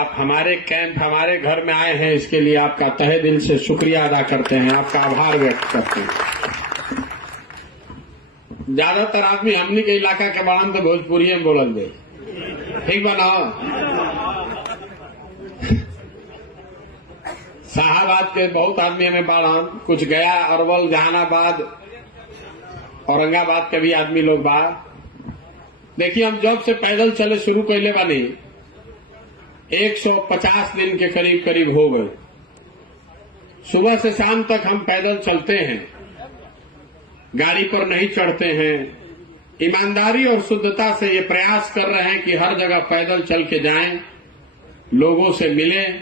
आप हमारे कैंप, हमारे घर में आए हैं, इसके लिए आपका तहे दिल से शुक्रिया अदा करते हैं, आपका आभार व्यक्त करते हैं। ज्यादातर आदमी हमनी के इलाका के बाड़न तो भोजपुरी में बोलल दे, ठीक बनाओ। शाहाबाद के बहुत आदमी हमें बाड़न, कुछ गया, अरवल, जहानाबाद, औरंगाबाद के भी आदमी लोग बा। देखिए, हम जब से पैदल चले शुरू कैले बानी 150 दिन के करीब करीब हो गए। सुबह से शाम तक हम पैदल चलते हैं, गाड़ी पर नहीं चढ़ते हैं। ईमानदारी और शुद्धता से ये प्रयास कर रहे हैं कि हर जगह पैदल चल के जाएं, लोगों से मिलें,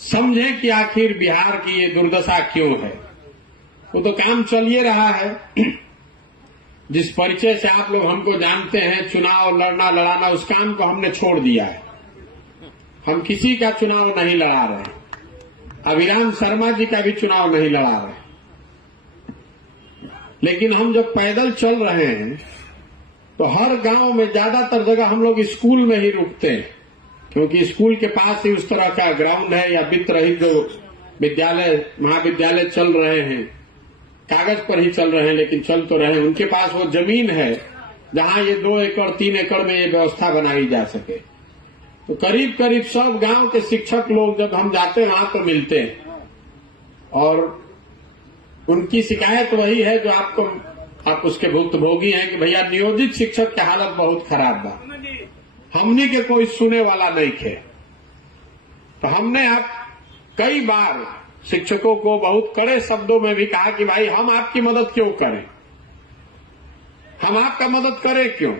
समझें कि आखिर बिहार की ये दुर्दशा क्यों है। वो तो काम चल ही रहा है। जिस परिचय से आप लोग हमको जानते हैं, चुनाव लड़ना लड़ाना, उस काम को हमने छोड़ दिया है। हम किसी का चुनाव नहीं लड़ा रहे, अभिराम शर्मा जी का भी चुनाव नहीं लड़ा रहे। लेकिन हम जब पैदल चल रहे हैं तो हर गांव में ज्यादातर जगह हम लोग स्कूल में ही रुकते हैं, क्योंकि स्कूल के पास ही उस तरह का ग्राउंड है या वित्त रहित जो विद्यालय महाविद्यालय चल रहे हैं, कागज पर ही चल रहे हैं लेकिन चल तो रहे हैं, उनके पास वो जमीन है जहां ये 2 एकड़ 3 एकड़ में ये व्यवस्था बनाई जा सके। तो करीब करीब सब गांव के शिक्षक लोग जब हम जाते हैं वहां तो मिलते हैं, और उनकी शिकायत वही है जो आप उसके भुक्तभोगी हैं कि भैया नियोजित शिक्षक की हालत बहुत खराब बा, हमने के कोई सुने वाला नहीं थे। तो हमने आप कई बार शिक्षकों को बहुत कड़े शब्दों में भी कहा कि भाई हम आपकी मदद क्यों करें, हम आपका मदद करें क्यों,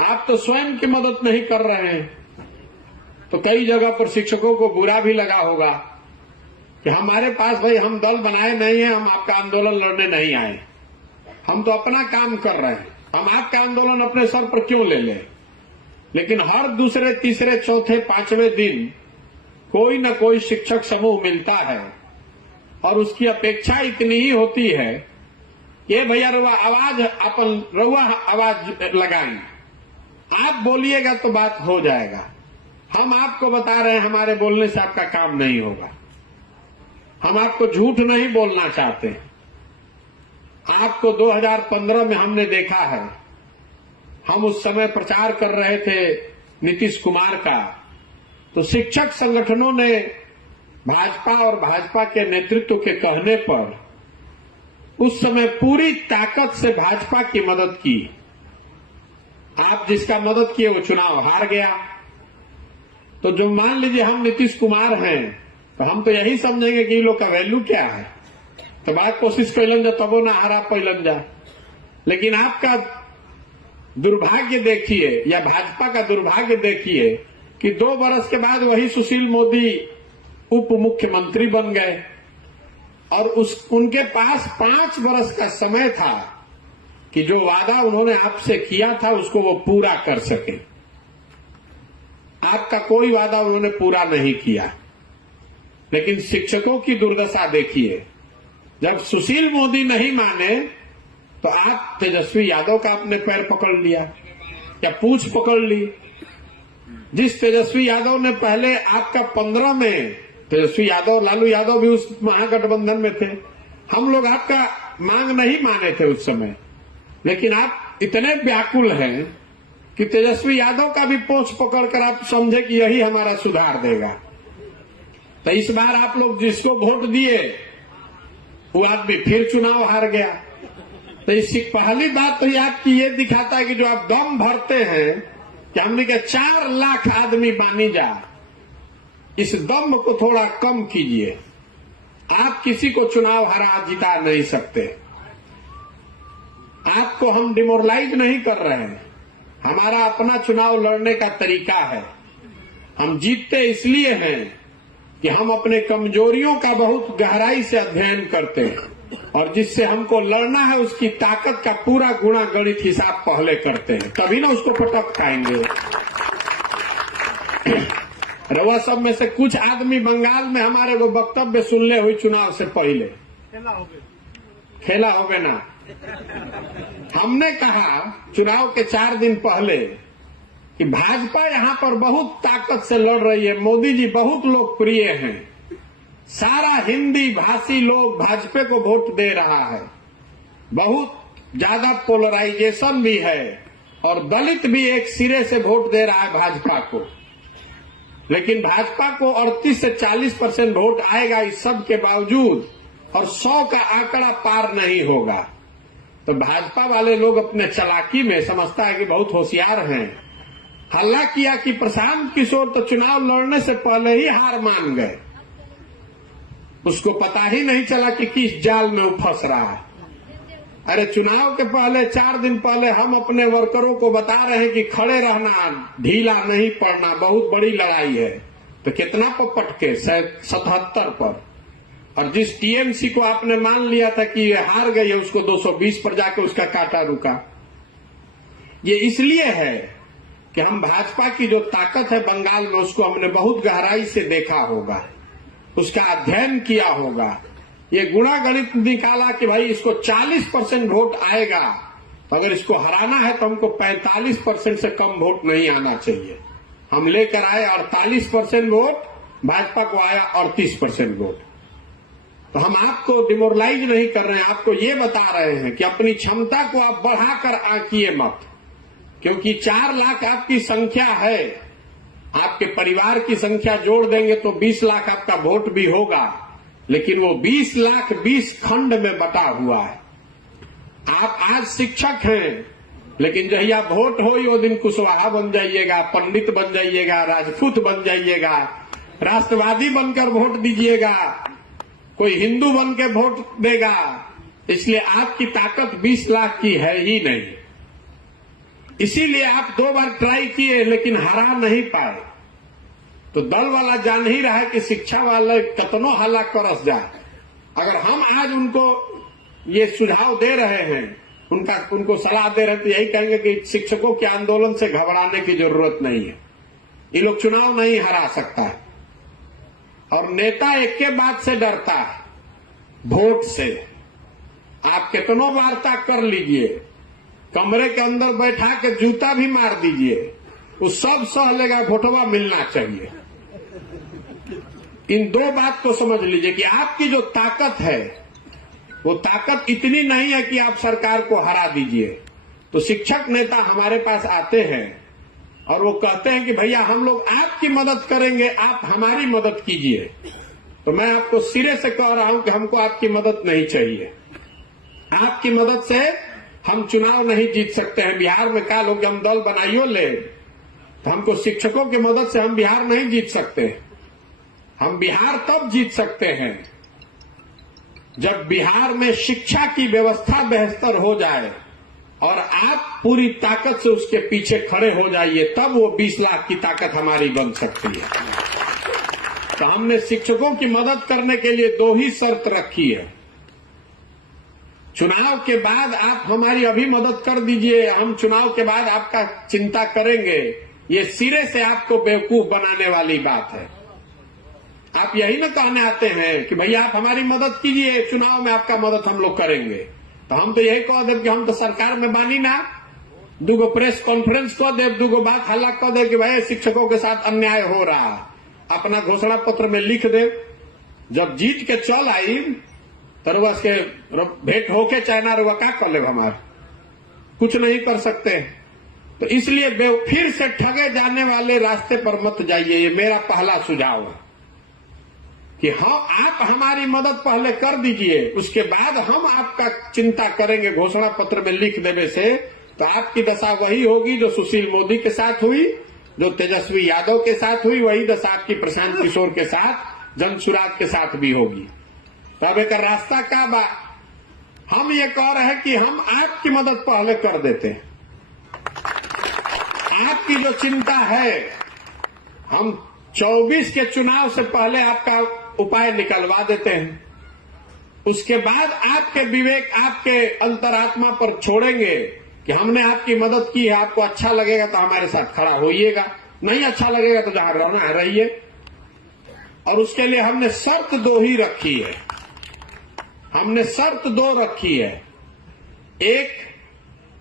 आप तो स्वयं की मदद नहीं कर रहे हैं। तो कई जगह पर शिक्षकों को बुरा भी लगा होगा कि हमारे पास भाई हम दल बनाए नहीं है, हम आपका आंदोलन लड़ने नहीं आए, हम तो अपना काम कर रहे हैं, हम आपका आंदोलन अपने सर पर क्यों ले लें। लेकिन हर दूसरे तीसरे चौथे 5वें दिन कोई न कोई शिक्षक समूह मिलता है और उसकी अपेक्षा इतनी ही होती है कि भैया रुआ आवाज लगाई, आप बोलिएगा तो बात हो जाएगा, हम आपको बता रहे हैं हमारे बोलने से आपका काम नहीं होगा, हम आपको झूठ नहीं बोलना चाहते। आपको 2015 में हमने देखा है, हम उस समय प्रचार कर रहे थे नीतीश कुमार का, तो शिक्षक संगठनों ने भाजपा और भाजपा के नेतृत्व के कहने पर उस समय पूरी ताकत से भाजपा की मदद की। आप जिसका मदद किए वो चुनाव हार गया। तो जो मान लीजिए हम नीतीश कुमार हैं तो हम तो यही समझेंगे कि इन लोग का वैल्यू क्या है, तो बात कोशिश कैलन जा तबो ना हारा पैलन जा। लेकिन आपका दुर्भाग्य देखिए या भाजपा का दुर्भाग्य देखिए कि 2 बरस के बाद वही सुशील मोदी उप मुख्यमंत्री बन गए और उनके पास 5 बरस का समय था कि जो वादा उन्होंने आपसे किया था उसको वो पूरा कर सके। आपका कोई वादा उन्होंने पूरा नहीं किया। लेकिन शिक्षकों की दुर्दशा देखिए, जब सुशील मोदी नहीं माने तो आप तेजस्वी यादव का अपने पैर पकड़ लिया या पूंछ पकड़ ली। जिस तेजस्वी यादव ने पहले आपका 15 में, तेजस्वी यादव, लालू यादव भी उस महागठबंधन में थे, हम लोग आपका मांग नहीं माने थे उस समय, लेकिन आप इतने व्याकुल हैं कि तेजस्वी यादव का भी पूंछ पकड़कर आप समझे कि यही हमारा सुधार देगा। तो इस बार आप लोग जिसको वोट दिए वो आदमी फिर चुनाव हार गया। तो इसकी पहली बात तो ये आपकी ये दिखाता है कि जो आप दम भरते हैं कि हमने के 4 लाख आदमी बानी जा, इस दम को थोड़ा कम कीजिए। आप किसी को चुनाव हरा जिता नहीं सकते। आपको हम डिमोरलाइज नहीं कर रहे हैं, हमारा अपना चुनाव लड़ने का तरीका है। हम जीतते इसलिए हैं कि हम अपने कमजोरियों का बहुत गहराई से अध्ययन करते हैं और जिससे हमको लड़ना है उसकी ताकत का पूरा गुणा गणित हिसाब पहले करते हैं, तभी ना उसको पटक पाएंगे। रवा सब में से कुछ आदमी बंगाल में हमारे वो वक्तव्य सुनले हुई चुनाव से पहले खेला हो गए ना। हमने कहा चुनाव के 4 दिन पहले कि भाजपा यहां पर बहुत ताकत से लड़ रही है। मोदी जी बहुत लोकप्रिय हैं, सारा हिंदी भाषी लोग भाजपा को वोट दे रहा है, बहुत ज्यादा पोलराइजेशन भी है और दलित भी एक सिरे से वोट दे रहा है भाजपा को। लेकिन भाजपा को 38 से 40% वोट आएगा इस सब के बावजूद, और 100 का आंकड़ा पार नहीं होगा। तो भाजपा वाले लोग अपने चालाकी में समझता है कि बहुत होशियार हैं, हल्ला किया कि प्रशांत किशोर तो चुनाव लड़ने से पहले ही हार मान गए, उसको पता ही नहीं चला कि किस जाल में वो फंस रहा है। अरे चुनाव के पहले 4 दिन पहले हम अपने वर्करों को बता रहे हैं कि खड़े रहना, ढीला नहीं पड़ना, बहुत बड़ी लड़ाई है। तो कितना पर पटके? 77 पर। और जिस टीएमसी को आपने मान लिया था कि ये हार गई है, उसको 220 पर जाकर उसका काटा रुका। ये इसलिए है कि हम भाजपा की जो ताकत है बंगाल में, उसको हमने बहुत गहराई से देखा होगा, उसका अध्ययन किया होगा। ये गुणा गणित निकाला कि भाई इसको 40% वोट आएगा, तो अगर इसको हराना है तो हमको 45% से कम वोट नहीं आना चाहिए। हम लेकर आए 48% वोट, भाजपा को आया 38% वोट। तो हम आपको डिमोरलाइज नहीं कर रहे हैं, आपको ये बता रहे हैं कि अपनी क्षमता को आप बढ़ाकर आंकिए मत, क्योंकि 4 लाख आपकी संख्या है, आपके परिवार की संख्या जोड़ देंगे तो 20 लाख आपका वोट भी होगा, लेकिन वो 20 लाख 20 खंड में बटा हुआ है। आप आज शिक्षक हैं, लेकिन जही आप वोट हो वो दिन कुशवाहा बन जाइएगा, पंडित बन जाइएगा, राजपूत बन जाइएगा, राष्ट्रवादी बनकर वोट दीजिएगा, कोई हिंदू बन के वोट देगा। इसलिए आपकी ताकत 20 लाख की है ही नहीं। इसीलिए आप 2 बार ट्राई किए लेकिन हरा नहीं पाए। तो दल वाला जान ही रहा है कि शिक्षा वाले कतनो हल्ला करस जाए। अगर हम आज उनको ये सुझाव दे रहे हैं, उनको सलाह दे रहे हैं, तो यही कहेंगे कि शिक्षकों के आंदोलन से घबराने की जरूरत नहीं है, ये लोग चुनाव नहीं हरा सकता है। और नेता एक के बात से डरता है, वोट से। आप कितनों वार्ता कर लीजिए, कमरे के अंदर बैठा के जूता भी मार दीजिए, वो सब सह लेगा, वोटवा मिलना चाहिए। इन 2 बात को समझ लीजिए कि आपकी जो ताकत है वो ताकत इतनी नहीं है कि आप सरकार को हरा दीजिए। तो शिक्षक नेता हमारे पास आते हैं और वो कहते हैं कि भैया हम लोग आपकी मदद करेंगे, आप हमारी मदद कीजिए। तो मैं आपको सिरे से कह रहा हूं कि हमको आपकी मदद नहीं चाहिए। आपकी मदद से हम चुनाव नहीं जीत सकते हैं। बिहार में क्या लोग हम दल बनाइयो ले, तो हमको शिक्षकों की मदद से हम बिहार नहीं जीत सकते। हम बिहार तब जीत सकते हैं जब बिहार में शिक्षा की व्यवस्था बेहतर हो जाए और आप पूरी ताकत से उसके पीछे खड़े हो जाइए, तब वो 20 लाख की ताकत हमारी बन सकती है। तो हमने शिक्षकों की मदद करने के लिए 2 ही शर्त रखी है। चुनाव के बाद आप हमारी अभी मदद कर दीजिए, हम चुनाव के बाद आपका चिंता करेंगे। ये सिरे से आपको बेवकूफ बनाने वाली बात है। आप यही ना कहने आते हैं कि भैया आप हमारी मदद कीजिए, चुनाव में आपका मदद हम लोग करेंगे। तो हम तो यही कह दें कि हम तो सरकार में बानी ना, 2 प्रेस कॉन्फ्रेंस कह दे, 2 बात हल्ला कह दे कि भाई शिक्षकों के साथ अन्याय हो रहा, अपना घोषणा पत्र में लिख दे। जब जीत के चल आई तरुआ के भेंट होके चाइना रुआ का कर ले, हमारे कुछ नहीं कर सकते। तो इसलिए फिर से ठगे जाने वाले रास्ते पर मत जाइए, ये मेरा पहला सुझाव है कि हाँ आप हमारी मदद पहले कर दीजिए, उसके बाद हम आपका चिंता करेंगे। घोषणा पत्र में लिख देने से तो आपकी दशा वही होगी जो सुशील मोदी के साथ हुई, जो तेजस्वी यादव के साथ हुई, वही दशा आपकी प्रशांत किशोर के साथ, जनसुराज के साथ भी होगी। तब एक रास्ता का बा, हम ये कह रहे हैं कि हम आपकी मदद पहले कर देते हैं। आपकी जो चिंता है, हम 24 के चुनाव से पहले आपका उपाय निकलवा देते हैं। उसके बाद आपके विवेक, आपके अंतरात्मा पर छोड़ेंगे कि हमने आपकी मदद की है, आपको अच्छा लगेगा तो हमारे साथ खड़ा होइएगा, नहीं अच्छा लगेगा तो जहां रहना है रहिए। और उसके लिए हमने शर्त 2 ही रखी है। हमने शर्त 2 रखी है। एक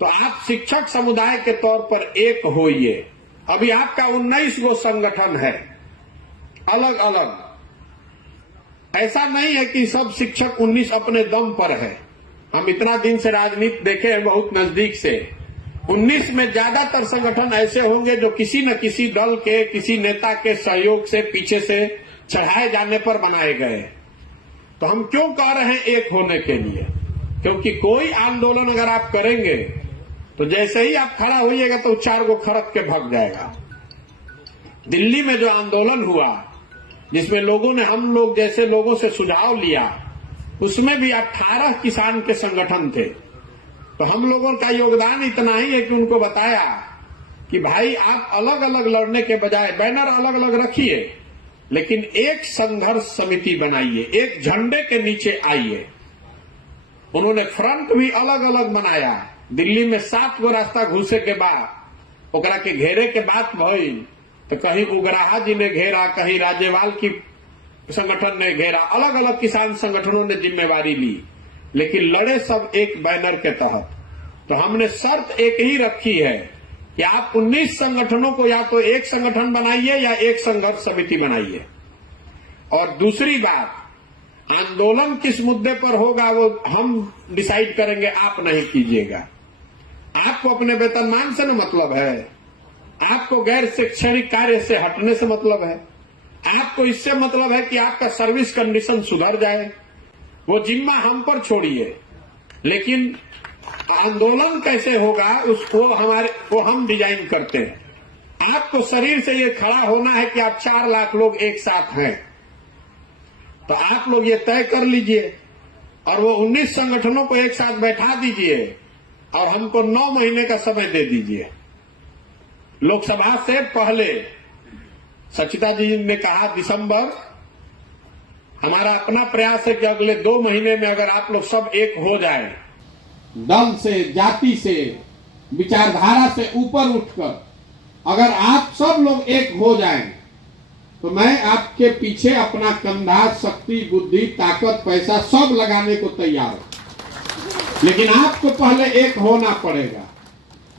तो आप शिक्षक समुदाय के तौर पर एक होइए अभी आपका 19 गो संगठन है अलग अलग। ऐसा नहीं है कि सब शिक्षक 19 अपने दम पर है। हम इतना दिन से राजनीति देखे हैं बहुत नजदीक से। 19 में ज्यादातर संगठन ऐसे होंगे जो किसी न किसी दल के, किसी नेता के सहयोग से, पीछे से चढ़ाए जाने पर बनाए गए। तो हम क्यों कह रहे हैं एक होने के लिए? क्योंकि कोई आंदोलन अगर आप करेंगे तो जैसे ही आप खड़ा होइएगा तो 4 गो खड़क के भाग जाएगा। दिल्ली में जो आंदोलन हुआ, जिसमें लोगों ने, हम लोग जैसे लोगों से सुझाव लिया, उसमें भी 18 किसान के संगठन थे। तो हम लोगों का योगदान इतना ही है कि उनको बताया कि भाई आप अलग अलग लड़ने के बजाय बैनर अलग अलग रखिए, लेकिन एक संघर्ष समिति बनाइए, एक झंडे के नीचे आइए। उन्होंने फ्रंट भी अलग अलग बनाया। दिल्ली में 7 गो रास्ता घुसे के बाद ओकरा के घेरे के बात भइल तो कहीं उग्राहा जी ने घेरा, कहीं राज्यपाल की संगठन ने घेरा, अलग अलग किसान संगठनों ने जिम्मेवारी ली, लेकिन लड़े सब एक बैनर के तहत। तो हमने शर्त एक ही रखी है कि आप 19 संगठनों को या तो एक संगठन बनाइए या एक संघर्ष समिति बनाइए। और दूसरी बात, आंदोलन किस मुद्दे पर होगा वो हम डिसाइड करेंगे, आप नहीं कीजिएगा। आपको अपने वेतनमान से न मतलब है, आपको गैर शैक्षणिक कार्य से हटने से मतलब है, आपको इससे मतलब है कि आपका सर्विस कंडीशन सुधर जाए। वो जिम्मा हम पर छोड़िए, लेकिन आंदोलन कैसे होगा वो हम डिजाइन करते हैं। आपको शरीर से ये खड़ा होना है कि आप 4 लाख लोग एक साथ हैं, तो आप लोग ये तय कर लीजिए और वो 19 संगठनों को एक साथ बैठा दीजिए और हमको 9 महीने का समय दे दीजिए। लोकसभा से पहले सचिता जी ने कहा दिसंबर। हमारा अपना प्रयास है कि अगले 2 महीने में अगर आप लोग सब एक हो जाए, दल से, जाति से, विचारधारा से ऊपर उठकर अगर आप सब लोग एक हो जाएं, तो मैं आपके पीछे अपना कंधा, शक्ति, बुद्धि, ताकत, पैसा सब लगाने को तैयार हूं। लेकिन आपको पहले एक होना पड़ेगा।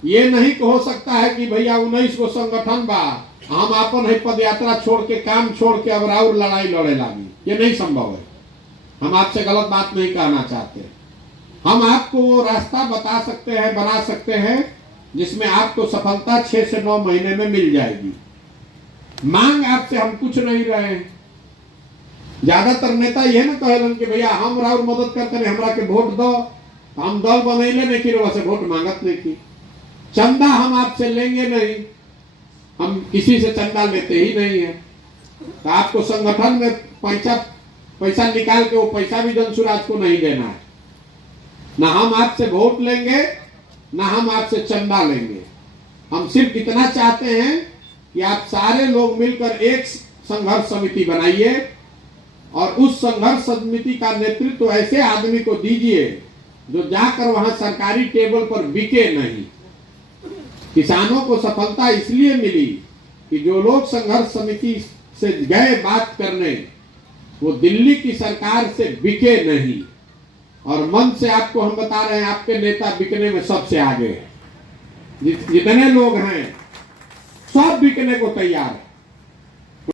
ये नहीं हो सकता है कि भैया 19 को संगठन बा, हम अपन है पद यात्रा छोड़ के, काम छोड़ के अब और लड़ाई लड़े लागी। ये नहीं संभव है। हम आपसे गलत बात नहीं कहना चाहते। हम आपको वो रास्ता बता सकते हैं, बना सकते हैं, जिसमें आपको सफलता 6 से 9 महीने में मिल जाएगी। मांग आपसे हम कुछ नहीं रहे हैं। ज्यादातर नेता ये ना कहलन कि भैया हम और मदद करते हैं, हमरा के वोट दो। हम दल बनैले नहीं कि से वोट मांगत नहीं की। चंदा हम आपसे लेंगे नहीं, हम किसी से चंदा लेते ही नहीं है। तो आपको संगठन में पैसा निकाल के वो पैसा भी जनसुराज को नहीं देना है। ना हम आपसे वोट लेंगे, ना हम आपसे चंदा लेंगे। हम सिर्फ इतना चाहते हैं कि आप सारे लोग मिलकर एक संघर्ष समिति बनाइए और उस संघर्ष समिति का नेतृत्व ऐसे आदमी को दीजिए जो जाकर वहां सरकारी टेबल पर बिके नहीं। किसानों को सफलता इसलिए मिली कि जो लोग संघर्ष समिति से गए बात करने, वो दिल्ली की सरकार से बिके नहीं। और मन से आपको हम बता रहे हैं, आपके नेता बिकने में सबसे आगे हैं। जितने लोग हैं सब बिकने को तैयार है।